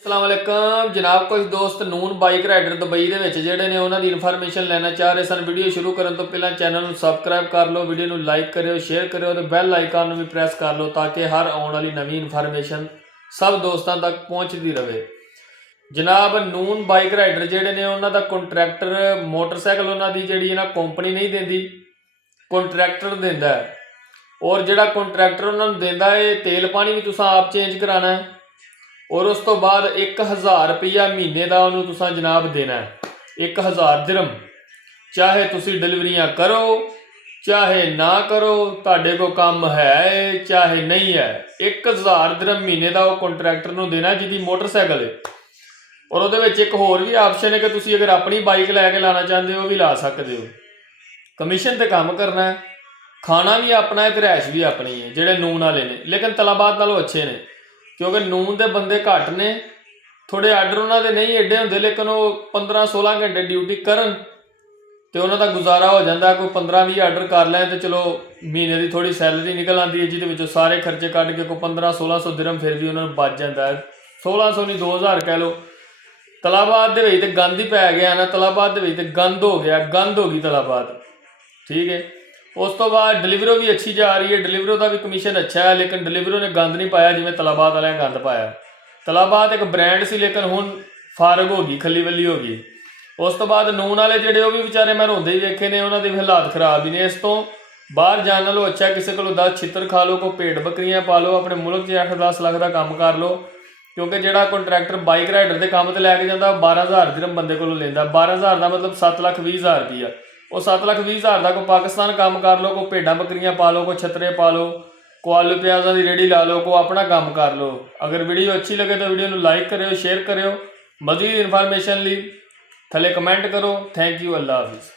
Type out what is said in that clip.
अस्सलाम वालेकुम जनाब। कुछ दोस्त ਨੂਨ ਬਾਈਕ ਰਾਈਡਰ ਦੁਬਈ ਦੇ ਵਿੱਚ ਜਿਹੜੇ ਨੇ ਉਹਨਾਂ ਦੀ ਇਨਫੋਰਮੇਸ਼ਨ ਲੈਣਾ ਚਾਹ ਰਹੇ ਸਨ। ਵੀਡੀਓ ਸ਼ੁਰੂ ਕਰਨ ਤੋਂ ਪਹਿਲਾਂ ਚੈਨਲ ਨੂੰ ਸਬਸਕ੍ਰਾਈਬ ਕਰ ਲਓ, ਵੀਡੀਓ ਨੂੰ ਲਾਈਕ ਕਰਿਓ, ਸ਼ੇਅਰ ਕਰਿਓ ਤੇ ਬੈਲ ਆਈਕਨ ਨੂੰ ਵੀ ਪ੍ਰੈਸ ਕਰ ਲਓ ਤਾਂ ਕਿ ਹਰ ਆਉਣ ਵਾਲੀ ਨਵੀਂ ਇਨਫੋਰਮੇਸ਼ਨ ਸਭ ਦੋਸਤਾਂ ਤੱਕ ਪਹੁੰਚਦੀ ਰਹੇ। ਜਨਾਬ ਨੂਨ ਬਾਈਕ ਰਾਈਡਰ ਜਿਹੜੇ ਨੇ ਉਹਨਾਂ ਦਾ ਕੰਟਰੈਕਟਰ ਮੋਟਰਸਾਈਕਲ ਉਹਨਾਂ ਦੀ ਜਿਹੜੀ ਨਾ ਕੰਪਨੀ ਨਹੀਂ ਦਿੰਦੀ, ਕੰਟਰੈਕਟਰ ਦਿੰਦਾ ਹੈ। और ਜਿਹੜਾ ਕੰਟਰੈਕਟਰ ਉਹਨਾਂ ਨੂੰ ਦਿੰਦਾ ਹੈ ਤੇਲ ਪਾਣੀ ਵੀ ਤੁਸੀਂ ਆਪ ਚੇਂਜ ਕਰਾਣਾ ਹੈ और उस तो बाद 1000 रुपया महीने का उन्होंने तुसा जनाब देना है। 1000 दिरहम, चाहे तुसी डिलीवरियां करो चाहे ना करो, तुहाडे को काम है चाहे नहीं है। 1000 दिरहम महीने का वो कंट्रैक्टर को देना जिहदी मोटरसाइकिल है। और वो एक होर भी ऑप्शन है कि तुसी अगर अपनी बाइक लैके लाना चाहते हो भी ला सकते हो। कमीशन ते काम करना है, खाना भी अपना है, रैश भी अपनी है जिहड़े नून वाले ने, लेकिन तलाबात नालों अच्छे ने क्योंकि ਨੂਨ ਦੇ ਬੰਦੇ ਘੱਟ ਨੇ, ਥੋੜੇ ਆਰਡਰ ਉਹਨਾਂ ਦੇ ਨਹੀਂ ਏਡੇ ਹੁੰਦੇ, ਲੇਕਿਨ ਉਹ 15-16 ਘੰਟੇ ਡਿਊਟੀ ਕਰਨ ਤੇ ਉਹਨਾਂ ਦਾ ਗੁਜ਼ਾਰਾ ਹੋ ਜਾਂਦਾ। ਕੋਈ 15-20 ਆਰਡਰ ਕਰ ਲੈ ਤੇ ਚਲੋ ਮਹੀਨੇ ਦੀ ਥੋੜੀ ਸੈਲਰੀ ਨਿਕਲ ਆਉਂਦੀ ਹੈ, ਜਿਹਦੇ ਵਿੱਚੋਂ ਸਾਰੇ ਖਰਚੇ ਕੱਢ ਕੇ ਕੋਈ 1500-1600 ਦਿਰਹਮ ਫਿਰ ਵੀ ਉਹਨਾਂ ਨੂੰ ਬਚ ਜਾਂਦਾ ਹੈ। 1600 ਨਹੀਂ 2000 ਕਹਿ ਲਓ। ਤਲਾਬਾਦ ਦੇ ਵਿੱਚ ਤੇ ਗੰਦ ਹੀ ਪੈ ਗਿਆ ਨਾ, ਤਲਾਬਾਦ ਦੇ ਵਿੱਚ ਤੇ ਗੰਦ ਹੋ ਗਿਆ, ਗੰਦ ਹੋ ਗਈ ਤਲਾਬਾਦ, ठीक है। उस तो बाद डिलीवरो भी अच्छी जा रही है, डिलीवरो का भी कमीशन अच्छा है, लेकिन डिलीवरो ने गंद नहीं पाया जिमें तलाबाद वाले गंद पाया। तलाबाद एक ब्रांड सी लेकिन हुण फारग हो गई, खली वली हो गई। उस तो बाद ਨੂਨ वाले ਜਿਹੜੇ ਉਹ ਵੀ ਵਿਚਾਰੇ मैं रोंदे ही वेखे ने, उन्होंने भी हालात खराब ही ने। इस तो बाहर जाने नालों अच्छा किसी को 10 छितर खा लो, कोई भेड़ बकरियां पा लो, अपने मुल्क 'ਚ 8-10 ਲੱਖ ਦਾ ਕੰਮ ਕਰ ਲਓ। क्योंकि ਜਿਹੜਾ ਕੰਟਰੈਕਟਰ ਬਾਈਕ ਰਾਈਡਰ ਦੇ ਕੰਮ ਤੇ ਲੈ ਕੇ ਜਾਂਦਾ 12000 ਦਿਰਹਮ ਬੰਦੇ ਕੋਲੋਂ ਲੈਂਦਾ। 12000 ਦਾ मतलब 7,20,000 ਰੁਪਈਆ। ਉਹ 7,20,000 ਦਾ ਕੋਈ ਪਾਕਿਸਤਾਨ ਕੰਮ ਕਰ ਲਓ, ਕੋਈ ਭੇਡਾਂ ਬੱਕਰੀਆਂ ਪਾ ਲਓ, ਕੋਈ ਛਤਰੇ ਪਾ ਲਓ, ਕੋਈ ਆਲੂ ਪਿਆਜ਼ਾਂ ਦੀ ਰੇਹੜੀ ਲਾ ਲਓ, ਕੋਈ ਆਪਣਾ ਕੰਮ ਕਰ ਲਓ। अगर वीडियो अच्छी लगे तो वीडियो ਨੂੰ लाइक करो, शेयर करो। मजीद इन्फॉर्मेशन ਲਈ थले कमेंट करो। थैंक यू, अल्लाह हाफिज़।